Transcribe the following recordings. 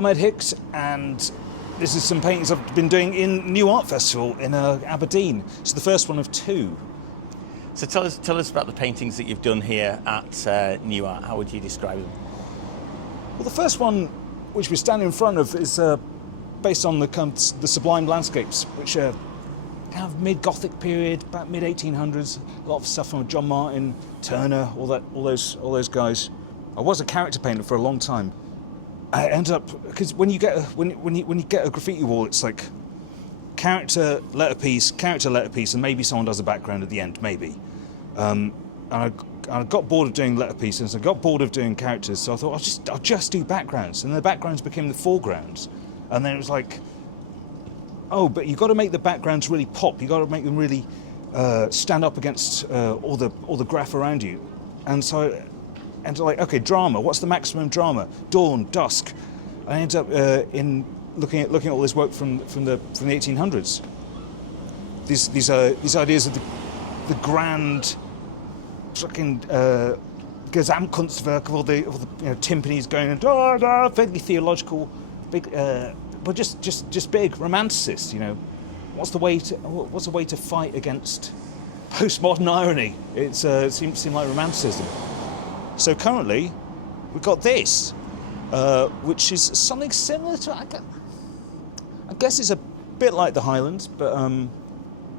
I'm Ed Hicks, and this is some paintings I've been doing in Nuart Festival in Aberdeen. It's the first one of two. So tell us about the paintings that you've done here at Nuart. How would you describe them? Well, the first one, which we're standing in front of, is based on the Sublime landscapes, which are kind of mid-Gothic period, about mid-1800s. A lot of stuff from John Martin, Turner, all those guys. I was a character painter for a long time. I ended up, because when you get a graffiti wall, it's like character letterpiece, and maybe someone does a background at the end, maybe. And I got bored of doing letterpieces. I got bored of doing characters, so I thought I'll just do backgrounds, and the backgrounds became the foregrounds. And then it was like, oh, but you got to make the backgrounds really pop. You got to make them really stand up against all the graph around you. And so. And like, okay, drama. What's the maximum drama? Dawn, dusk. I ended up in looking at all this work from the 1800s. These ideas of the grand, fucking Gesamtkunstwerk of all the timpanis going and vaguely theological, big, but just big romanticists. What's the way to fight against postmodern irony? It seemed like romanticism. So currently, we've got this, which is something similar to, I guess it's a bit like the Highlands, but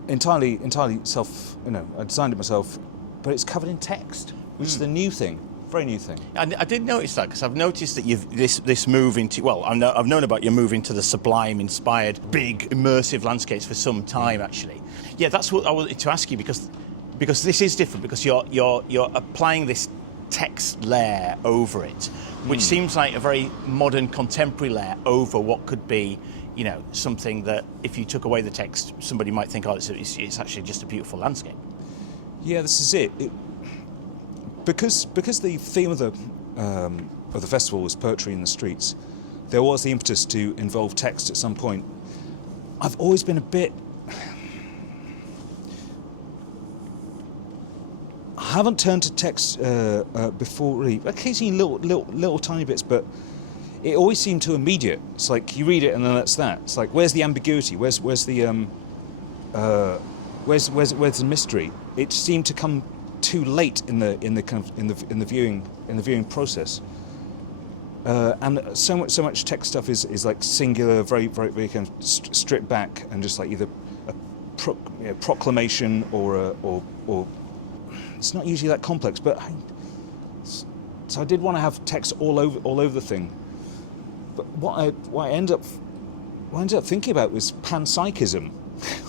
entirely self, I designed it myself, but it's covered in text, which is the new thing, very new thing. And I did notice that, because I've noticed that you've this move into, well, I've known about your move into the Sublime-inspired, big, immersive landscapes for some time, actually. Yeah, that's what I wanted to ask you, because this is different, because you're applying this text layer over it, which seems like a very modern contemporary layer over what could be, something that if you took away the text, somebody might think, oh, it's actually just a beautiful landscape. Yeah, this is it. Because the theme of the festival was poetry in the streets, there was the impetus to involve text at some point. I've always been a bit. I haven't turned to text before, really. Occasionally little tiny bits, but it always seemed too immediate. It's like you read it and then that's that. It's like, where's the ambiguity? Where's the mystery? It seemed to come too late in the viewing process. And so much text stuff is like singular, very kind of stripped back, and just like either a proclamation or it's not usually that complex, but so I did want to have text all over the thing. But what I ended up thinking about was Panpsychism,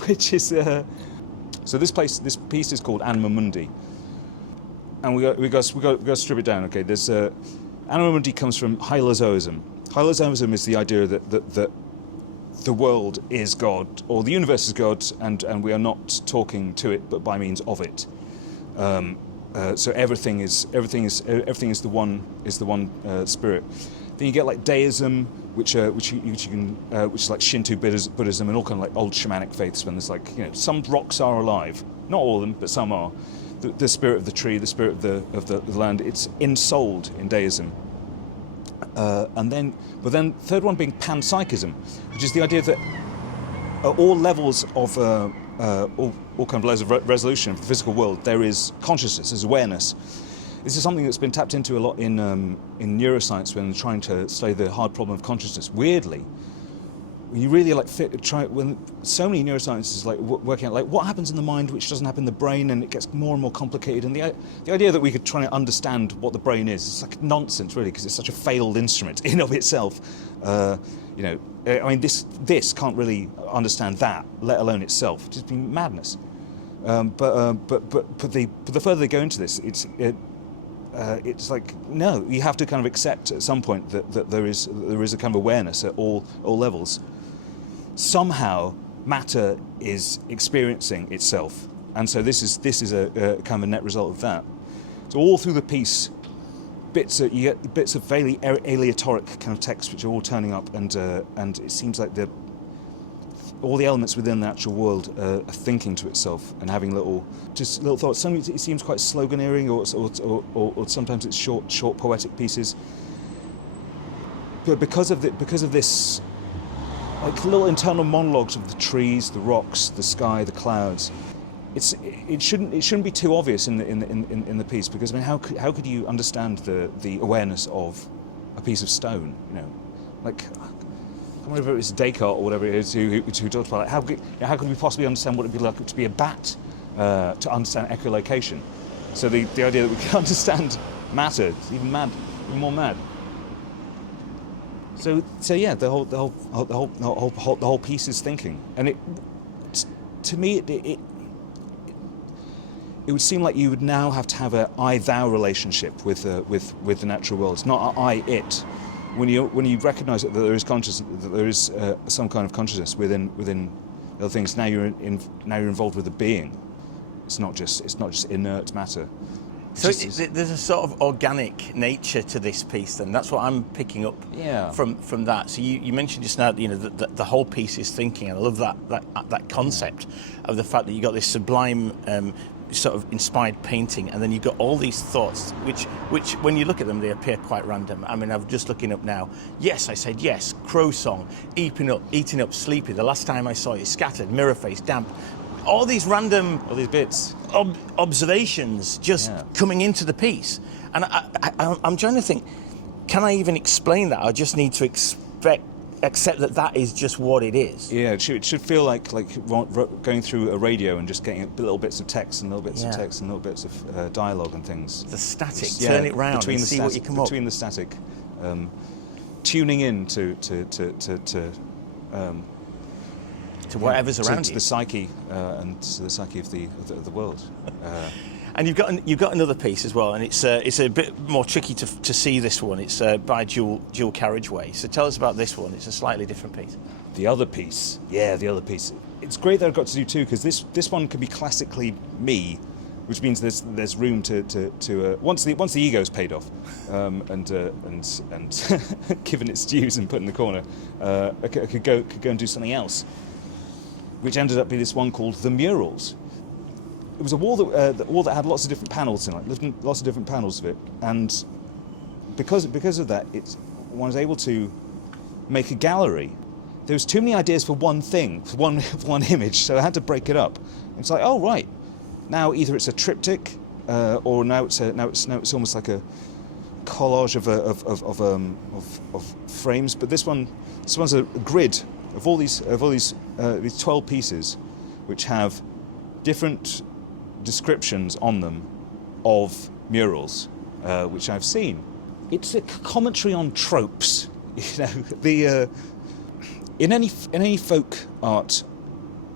which is so this piece is called Anima Mundi, and we got to strip it down. Okay, there's Anima Mundi comes from Hylozoism. Hylozoism is the idea that the world is God, or the universe is God, and we are not talking to it, but by means of it. So everything is the one spirit. Then you get like deism, which is like Shinto Buddhism and all kind of like old shamanic faiths. When there's like some rocks are alive, not all of them, but some are. The spirit of the tree, the spirit of the land. It's ensouled in deism. But then third one being Panpsychism, which is the idea that at all levels of all kind of levels of resolution of the physical world, there is consciousness, there's awareness. This is something that's been tapped into a lot in neuroscience when trying to study the hard problem of consciousness. Weirdly, when you really when so many neuroscientists like working out like what happens in the mind which doesn't happen in the brain, and it gets more and more complicated. And the idea that we could try to understand what the brain is like nonsense, really, because it's such a failed instrument in of itself. I mean, this can't really understand that, let alone itself. It's just been madness. But the further they go into this, it's like, no, you have to kind of accept at some point that there is a kind of awareness at all levels. Somehow, matter is experiencing itself, and so this is a kind of a net result of that. So all through the piece, you get bits of very aleatoric kind of text which are all turning up, and it seems like all the elements within the actual world are thinking to itself and having little thoughts. Sometimes it seems quite sloganeering, or sometimes it's short poetic pieces. but because of this, like little internal monologues of the trees, the rocks, the sky, the clouds, it shouldn't be too obvious in the piece, because I mean, how could you understand the awareness of a piece of stone? You know, like, I can't remember if it was Descartes or whatever it is who talked about, like, how could we possibly understand what it'd be like to be a bat, to understand echolocation? So the idea that we can understand matter is even more mad. So yeah, the whole piece is thinking, and to me it would seem like you would now have to have a I-thou relationship with the natural world. It's not I-it. When you recognise that there is consciousness, that there is some kind of consciousness within other things, now you're involved with the being. It's not just inert matter. So there's a sort of organic nature to this piece, then. That's what I'm picking up from that. So you mentioned just now, you know, that the whole piece is thinking, and I love that concept of the fact that you got this sublime sort of inspired painting, and then you've got all these thoughts, which when you look at them, they appear quite random. I mean, I'm just looking up now. Yes, I said yes. Crow song, eating up, sleepy. The last time I saw you, scattered, mirror face, damp. All these random, all these bits, observations just coming into the piece, and I'm trying to think, can I even explain that? I just need to accept that is just what it is. Yeah, it should feel like going through a radio and just getting little bits of text and little bits of text and little bits of dialogue and things. The static, turn it round and see what you come up. Between the static, tuning in to whatever's around to you, the psyche and to the psyche of the world. And you've got another piece as well, and it's a bit more tricky to see this one. It's by dual carriageway. So tell us about this one. It's a slightly different piece. The other piece. It's great that I've got to do two, because this one can be classically me, which means there's room to once the ego's paid off, and given its dues and put in the corner, I could go and do something else, which ended up being this one called the Murals. It was a wall that had lots of different panels in it, lots of different panels of it, and because of that, one was able to make a gallery. There was too many ideas for one thing, for one image, so I had to break it up. It's like, oh right, now either it's a triptych, or now it's almost like a collage of frames. But this one's a grid of all these 12 pieces, which have different descriptions on them of murals, which I've seen. It's a commentary on tropes. You know, in any folk art,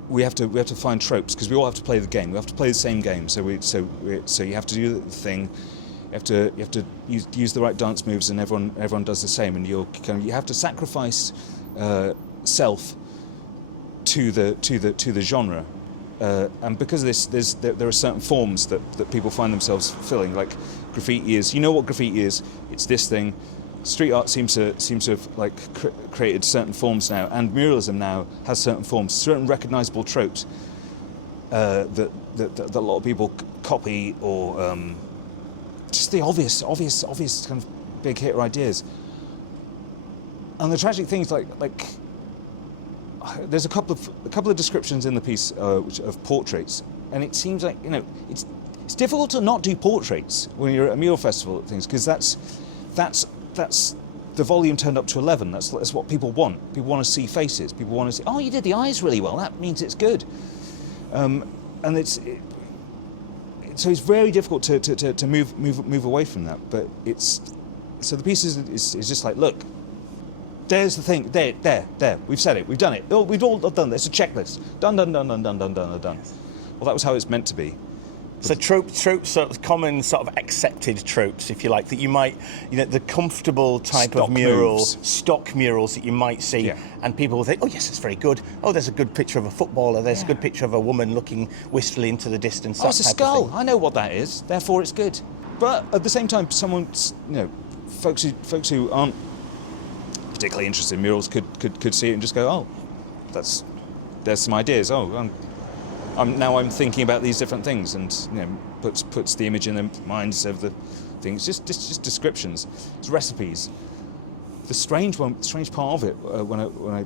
we have to find tropes, because we all have to play the game. We have to play the same game. So you have to do the thing. You have to use the right dance moves, and everyone does the same. And you have to sacrifice self to the genre. And because of this, there are certain forms that people find themselves filling, like graffiti is. You know what graffiti is? It's this thing. Street art seems to have like created certain forms now, and muralism now has certain forms, certain recognisable tropes that a lot of people copy, or just the obvious kind of big hitter ideas. And the tragic thing is like there's a couple of descriptions in the piece of portraits, and it seems like, you know, it's difficult to not do portraits when you're at a mural festival and things, because that's the volume turned up to 11. That's what people want. People want to see faces. People want to see, oh, you did the eyes really well. That means it's good. And so it's very difficult to move away from that. But so the piece is just like, look, there's the thing. There. We've said it. We've done it. Oh, we've all done this. It's a checklist. Done. Well, that was how it's meant to be. So tropes, sort of common, sort of accepted tropes, if you like, that you might, you know, the comfortable type Stock of mural, moves. stock murals that you might see, and people will think, oh yes, it's very good. Oh, there's a good picture of a footballer. There's a good picture of a woman looking wistfully into the distance. Oh, it's a skull. I know what that is. Therefore, it's good. But at the same time, folks who aren't particularly interested in murals could see it and just go, oh, there's some ideas. Oh, I'm thinking about these different things, and puts the image in their minds of the things. Just descriptions, it's recipes. the strange part of it when I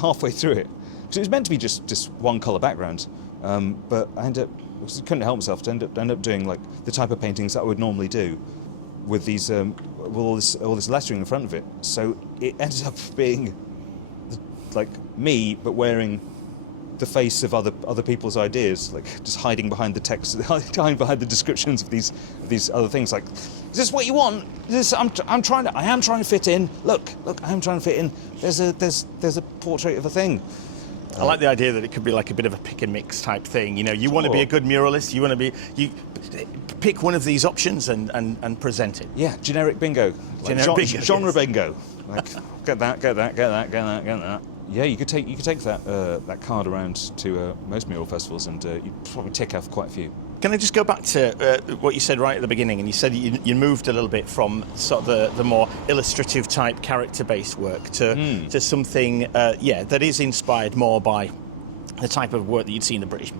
halfway through it, because it was meant to be just one colour background, but I couldn't help myself to end up doing like the type of paintings that I would normally do with these with all this lettering in front of it. So it ended up being like me, but wearing the face of other people's ideas, like just hiding behind the text, hiding behind the descriptions of these other things. Like, is this what you want? I am trying to fit in. Look, I am trying to fit in. There's a portrait of a thing. I like the idea that it could be like a bit of a pick and mix type thing. You know, you want to be a good muralist. You pick one of these options and present it. Yeah, generic bingo. Genre bingo. Like, get that. Yeah, you could take that card around to most mural festivals, and you'd probably tick off quite a few. Can I just go back to what you said right at the beginning? And you said you moved a little bit from sort of the more illustrative type character-based work to something, that is inspired more by the type of work that you'd see in the British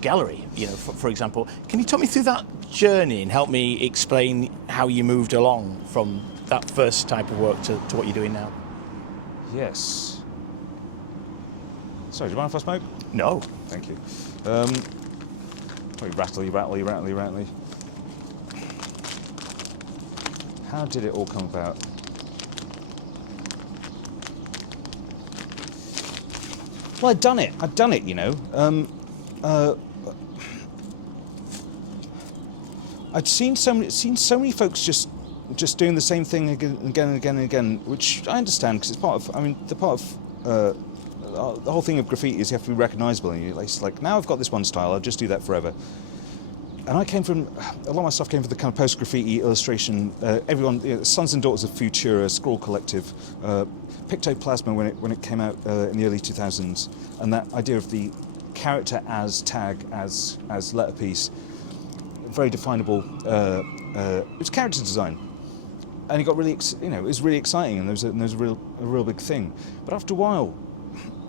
Gallery. You know, for example. Can you talk me through that journey and help me explain how you moved along from that first type of work to what you're doing now? Yes. Sorry, do you mind if I smoke? No. Thank you. Rattly. How did it all come about? Well, I'd done it, you know. I'd seen so many folks just doing the same thing again, which I understand, because it's part of, the whole thing of graffiti is you have to be recognisable, and it's like, now I've got this one style, I'll just do that forever. And a lot of my stuff came from the kind of post-graffiti illustration, Sons and Daughters of Futura, Scrawl Collective, Pictoplasma when it came out in the early 2000s, and that idea of the character as tag, as letterpiece, very definable, it was character design. And it got really, it was really exciting, and there was a real big thing. But after a while,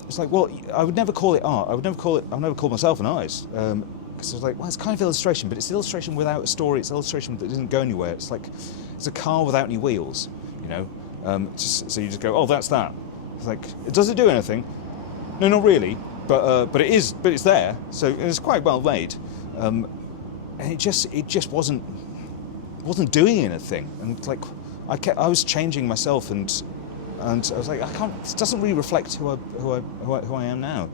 it's like, well, I would never call it art. I've never called myself an artist, because I was like, well, it's kind of illustration, but it's illustration without a story. It's illustration that doesn't go anywhere. It's like it's a car without any wheels, you know. So you just go, oh, that's that. It's like, does it do anything? No, not really. But it is. But it's there. So it's quite well made. And it just wasn't doing anything. And like, I was changing myself, and I was like, it doesn't really reflect who I am now.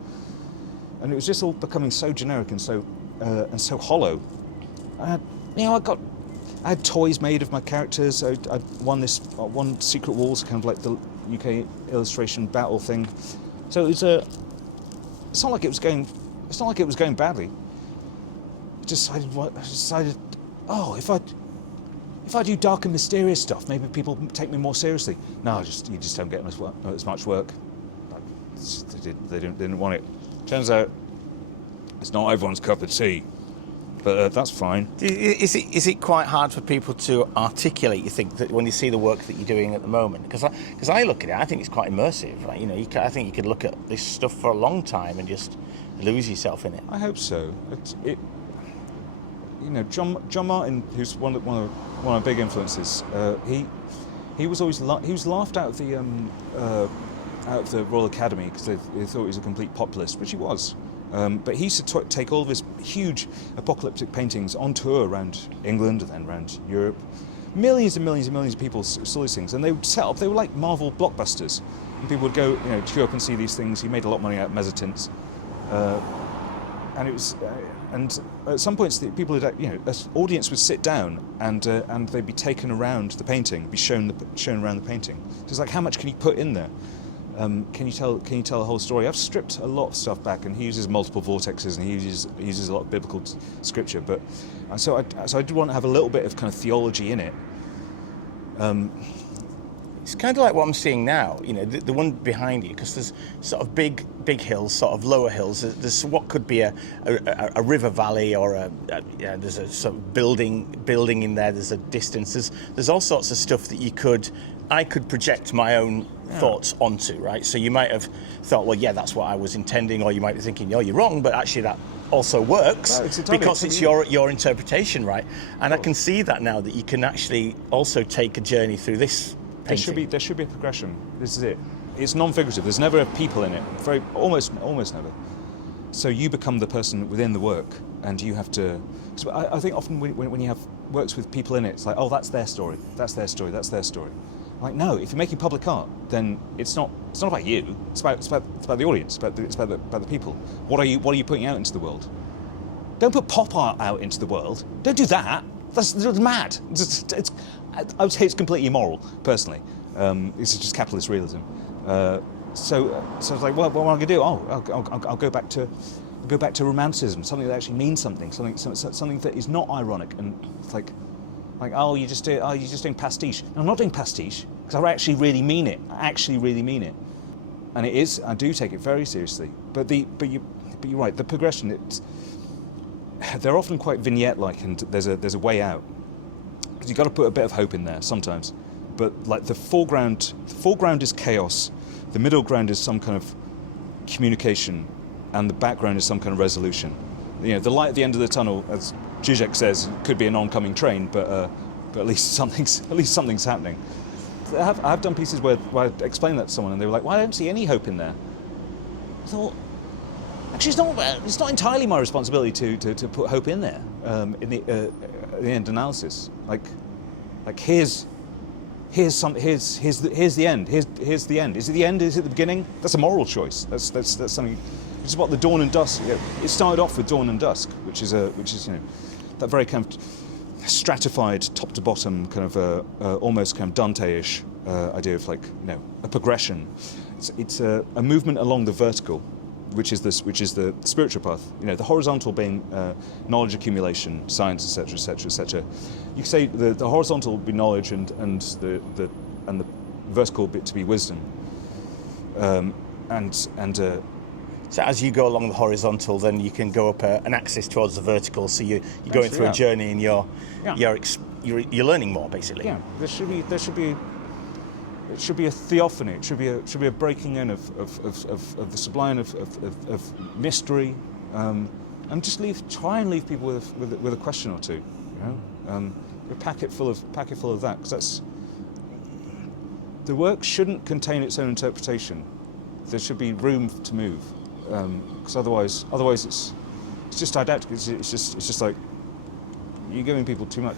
And it was just all becoming so generic and so hollow. I had toys made of my characters. I won Secret Wars, kind of like the UK illustration battle thing. So it's not like it was going badly. I decided, oh, if I do dark and mysterious stuff, maybe people take me more seriously. No, you just don't get as much work. They didn't want it. Turns out it's not everyone's cup of tea, but that's fine. Is it quite hard for people to articulate, you think, that when you see the work that you're doing at the moment? Because I look at it, I think it's quite immersive. Right? You know, I think you could look at this stuff for a long time and just lose yourself in it. I hope so. John Martin, who's one of my big influences, he was laughed out of the Royal Academy because they thought he was a complete populist, which he was. But he used to take all of his huge apocalyptic paintings on tour around England and then around Europe. Millions and millions and millions of people saw these things, and they would set up. They were like Marvel blockbusters, and people would go, queue up and see these things. He made a lot of money out of mezzotints, and it was. And at some points, the people would, an audience would sit down and they'd be taken around the painting, be shown around the painting. So it's like, how much can you put in there? Can you tell the whole story? I've stripped a lot of stuff back, and he uses multiple vortexes, and he uses a lot of biblical scripture. But so I did want to have a little bit of kind of theology in it. It's kind of like what I'm seeing now, the one behind you, because there's sort of big hills, sort of lower hills. There's what could be a river valley, or there's a sort of building in there. There's a distance. There's all sorts of stuff that I could project my own thoughts onto, right? So you might have thought, well, yeah, that's what I was intending, or you might be thinking, oh, you're wrong, but actually that also works because it's your interpretation, right? And I can see that now, that you can actually also take a journey through this painting? There should be a progression. This is it. It's non-figurative. There's never people in it. Almost never. So you become the person within the work, and you have to. So I think often when you have works with people in it, it's like, oh, that's their story. That's their story. That's their story. Like, no, if you're making public art, then it's not about you. It's about the audience. It's about the people. What are you putting out into the world? Don't put pop art out into the world. Don't do that. That's mad. I would say it's completely immoral, personally. This is just capitalist realism. So I was like, well, what am I going to do? I'll go back to Romanticism, something that actually means something that is not ironic and it's like, oh, you're just doing pastiche. No, I'm not doing pastiche because I actually really mean it. I actually really mean it, and it is. I do take it very seriously. But you're right. The progression. They're often quite vignette-like, and there's a way out. Because you've got to put a bit of hope in there sometimes. But like the foreground is chaos, the middle ground is some kind of communication, and the background is some kind of resolution. You know, the light at the end of the tunnel, as Zizek says, could be an oncoming train, but at least something's happening. I've done pieces where I explained that to someone, and they were like, "Well, I don't see any hope in there." I thought, actually, it's not entirely my responsibility to put hope in there in the end analysis. Like here's the end. Here's the end. Is it the end? Is it the beginning? That's a moral choice. That's something. Which is what the dawn and dusk. You know, it started off with dawn and dusk, which is that very kind of stratified top to bottom kind of almost kind of Dante-ish idea of like a progression. It's a movement along the vertical, which is the spiritual path. You know, the horizontal being knowledge accumulation, science, etc., etc., etc. You could say the horizontal would be knowledge, and the vertical bit to be wisdom. So as you go along the horizontal, then you can go up an axis towards the vertical. So you're going through a journey, and you're learning more, basically. Yeah, there should be. It should be a theophany. It should be a breaking in of the sublime, of mystery, and just try and leave people with a question or two. You know, a packet full of that, because that's the work shouldn't contain its own interpretation. There should be room to move, because otherwise it's just didactic. It's just like you're giving people too much.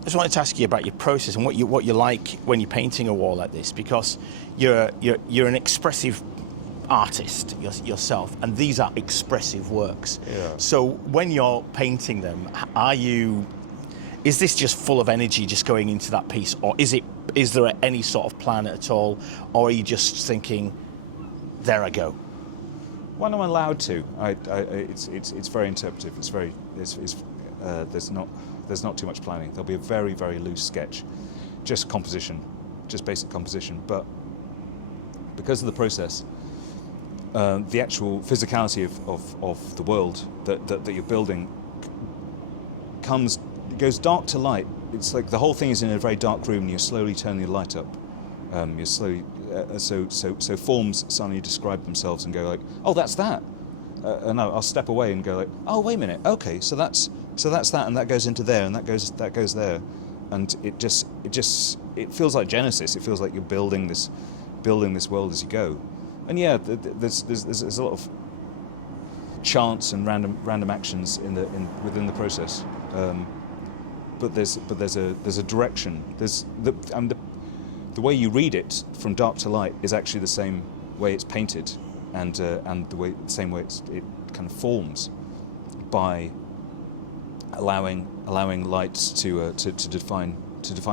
I just wanted to ask you about your process and what you like when you're painting a wall like this, because you're an expressive artist yourself, and these are expressive works. Yeah. So when you're painting them, is this just full of energy just going into that piece, or is there any sort of plan at all, or are you just thinking, there I go? When I'm allowed to, it's very interpretive. There's not too much planning. There'll be a very, very loose sketch, just composition, just basic composition. But because of the process, the actual physicality of the world that you're building goes dark to light. It's like the whole thing is in a very dark room, and you're slowly turning the light up. You're slowly so forms suddenly describe themselves and go like, oh, that's that. And I'll step away and go like, oh, wait a minute, okay, so that's that, and that goes into there, and that goes there, and it feels like Genesis. It feels like you're building this world as you go, and yeah, there's a lot of chance and random actions within the process, but there's a direction. There's the way you read it from dark to light is actually the same way it's painted, and the same way it kind of forms by allowing light to define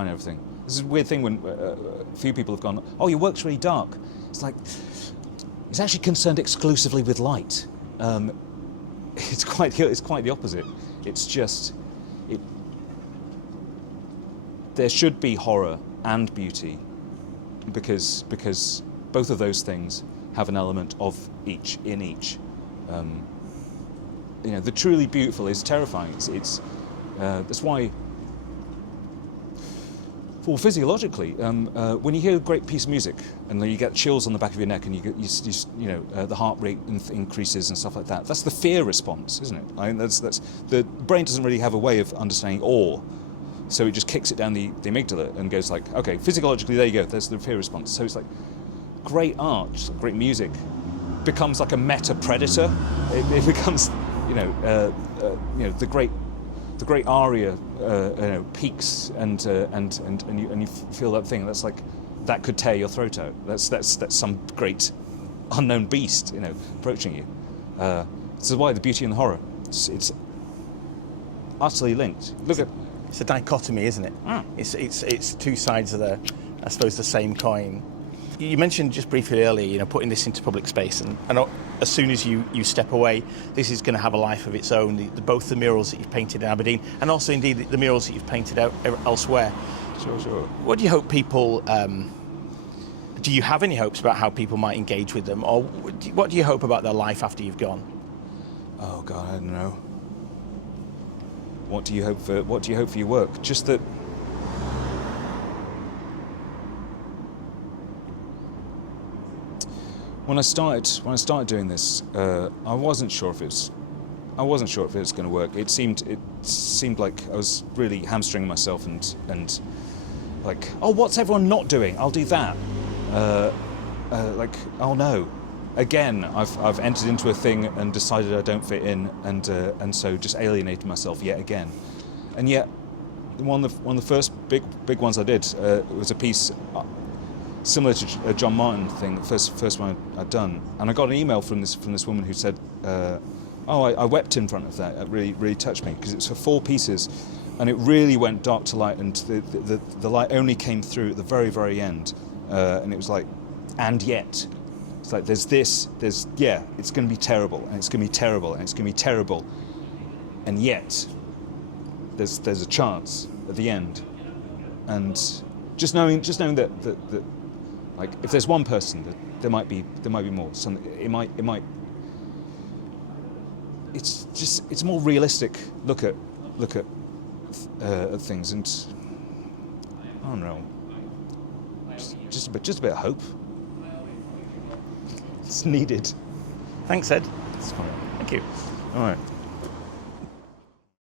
everything. This is a weird thing when a few people have gone, oh, your work's really dark. It's like it's actually concerned exclusively with light. It's quite the opposite. It's just there should be horror and beauty, because both of those things have an element of each in each. The truly beautiful is terrifying. It's that's why. Well, physiologically, when you hear a great piece of music and then you get chills on the back of your neck and the heart rate increases and stuff like that, that's the fear response, isn't it? I mean, that's the brain doesn't really have a way of understanding awe, So it just kicks it down the amygdala and goes like, okay, physiologically, there you go, there's the fear response. So it's like great art, great music becomes like a meta predator. It becomes, the great aria, peaks and you feel that thing. That's like, that could tear your throat out. That's some great unknown beast, approaching you. This is why the beauty and the horror, it's utterly linked. It's a dichotomy, isn't it? It's two sides of the same coin. You mentioned just briefly earlier, putting this into public space, and as soon as you step away, this is going to have a life of its own. Both the murals that you've painted in Aberdeen, and also indeed the murals that you've painted out elsewhere. Sure. What do you hope people? Do you have any hopes about how people might engage with them, or what do you hope about their life after you've gone? Oh God, I don't know. What do you hope for your work? Just that. When I started doing this, I wasn't sure if it was going to work. It seemed like I was really hamstringing myself and like, oh, what's everyone not doing? I'll do that. Like, oh no, again, I've entered into a thing and decided I don't fit in, and so just alienated myself yet again. And yet, one of the first big ones I did was a piece similar to a John Martin thing, the first one I'd done, and I got an email from this woman who said, I wept in front of that. It really touched me because it's for 4 pieces, and it really went dark to light, and the light only came through at the very, very end, and it was like, and yet, it's like it's going to be terrible, and it's going to be terrible, and it's going to be terrible, and yet there's a chance at the end, and just knowing that like, if there's one person, there might be more. It might. It's a more realistic look at things, and I don't know. Just a bit of hope. It's needed. Thanks, Ed. It's fine. Thank you. All right.